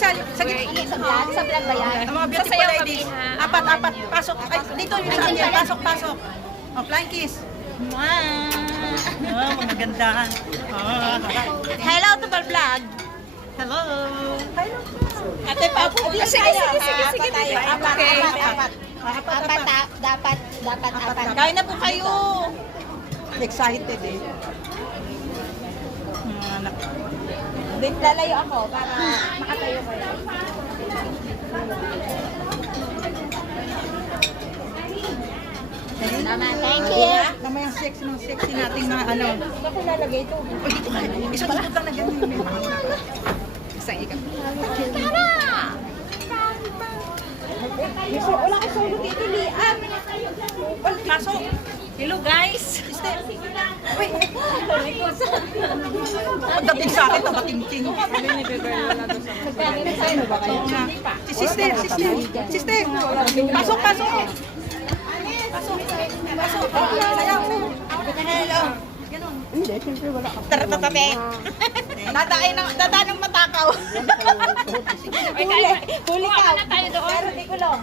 sali. Sige. Sa vlog? Sa vlog ba yan? Ang mga beautiful Sasayaw ladies. kami, ha? Apat. Pasok. Ay, dito yung sa akin. Pasok. Oh, flying kiss. Oh, mga gandahan. Oh. Hello to my vlog. Hello. Ate Papo, sige. Dapat apat. Kain na po kayo. Excited eh. Mga anak. Lalayo ako para makatayo kayo. Naman, thank you. Naman yung sexy nating mga ano. Ako lalagay ito. O, dito ka. Isang ikot lang na ganyan. Isang ikot. Wala ka solo dito, Liam. Pasok. Hello guys! Wait. Pagdating sa akin, tabating-ting. Sino ba kayo? Sister. Pasok. Sayaw. Hello. Hindi, siyempre wala ka. Taratatate. Dadaan ng matakaw. Huli ka. na tayo doon. Pero di ko lang.